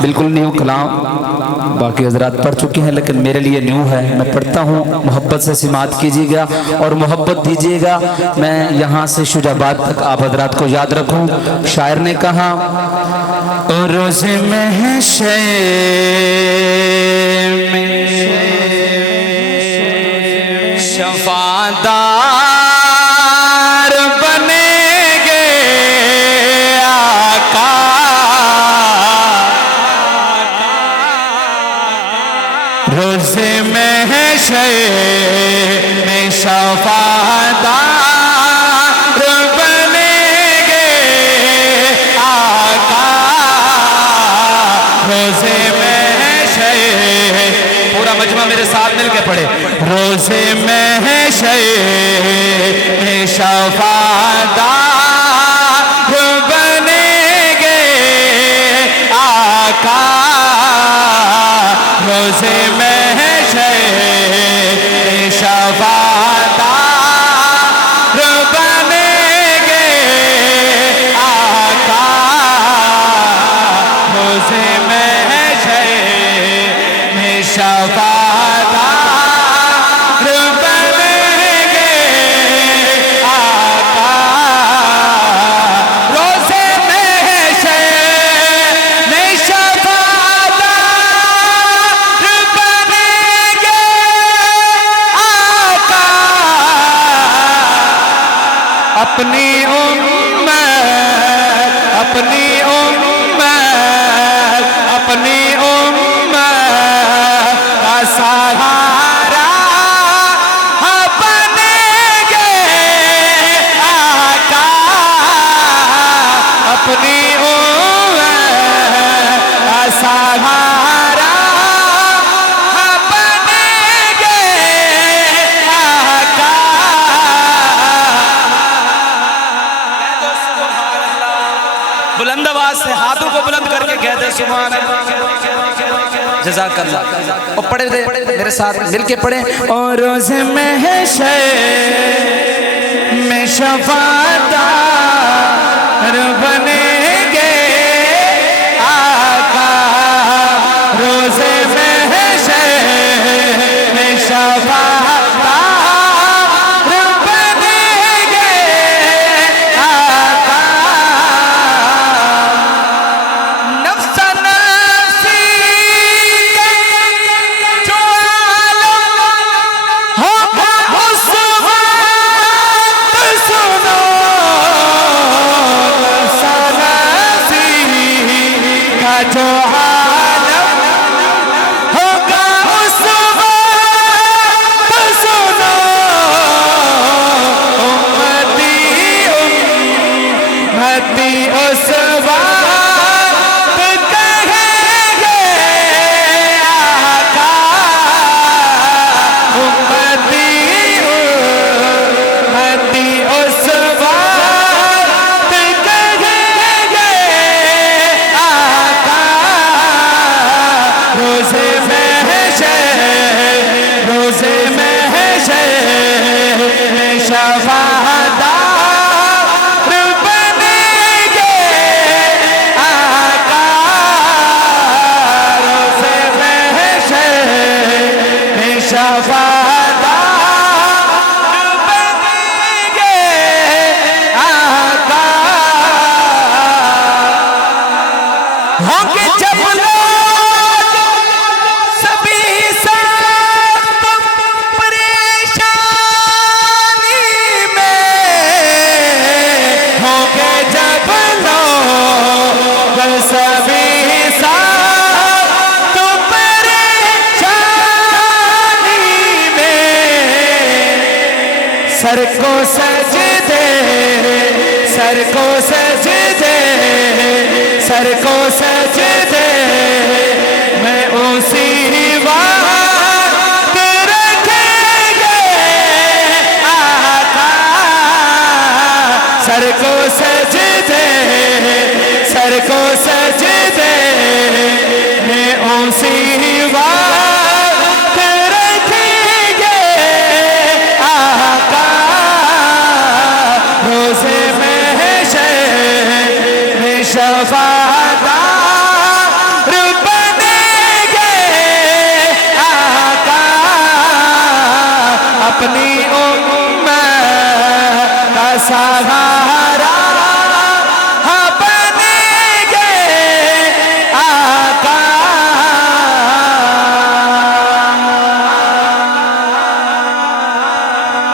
بالکل نیو کلام باقی حضرات پڑھ چکے ہیں لیکن میرے لیے نیو ہے، میں پڑھتا ہوں، محبت سے سماعت کیجیے گا اور محبت دیجیے گا۔ میں یہاں سے شجاع آباد تک آپ حضرات کو یاد رکھوں۔ شاعر نے کہا روز محشر میں شفاعتدار بنیں گے آقا، روز محشر میں شفاعتدار بنیں گے آقا، روز محشر، پورا مجمع میرے ساتھ مل کے پڑھے، روز محشر میں شفاعتدار بنیں گے آقا، روز محشر میں شفاعتدار بنیں گے آقا، روز محشر میں شفاعتدار بنیں گے آقا، روز محشر میں شفاعتدار بنیں گے آقا، اپنی امت، اپنی امت، اپنی امت کا سہارا بنیں گے آقا، اپنی امت کا سہارا بنیں گے آقا۔ بلند آواز سے ہاتھوں کو بلند کر کے کہتے سبحان اللہ، جزاک اللہ۔ اور پڑھے دے میرے ساتھ مل کے پڑھیں، اور روز محشر میں شفاعتدار بنیں گے آقا، روز محشر میں شفاعتدار بنیں گے آقا، نفس نفسی کا جو عالم ہوگا اس وقت سنو، نفس نفسی کا جو عالم ہوگا اس وقت سنو، امتی امتی اس وقت کہیں گے آقا، امتی امتی اس وقت کہیں گے آقا، روز محشر، روز محشر میں شفاعتدار بنیں گے آقا، روز محشر میں شفاعتدار بنیں گے آقا، ہوں گے جب لوگ سبھی سخت پریشانی میں، ہوں گے جب لوگ سبھی سخت پریشانی میں، سر کو سجدے، سر کو سجدے، سر کو سجدے میں اسی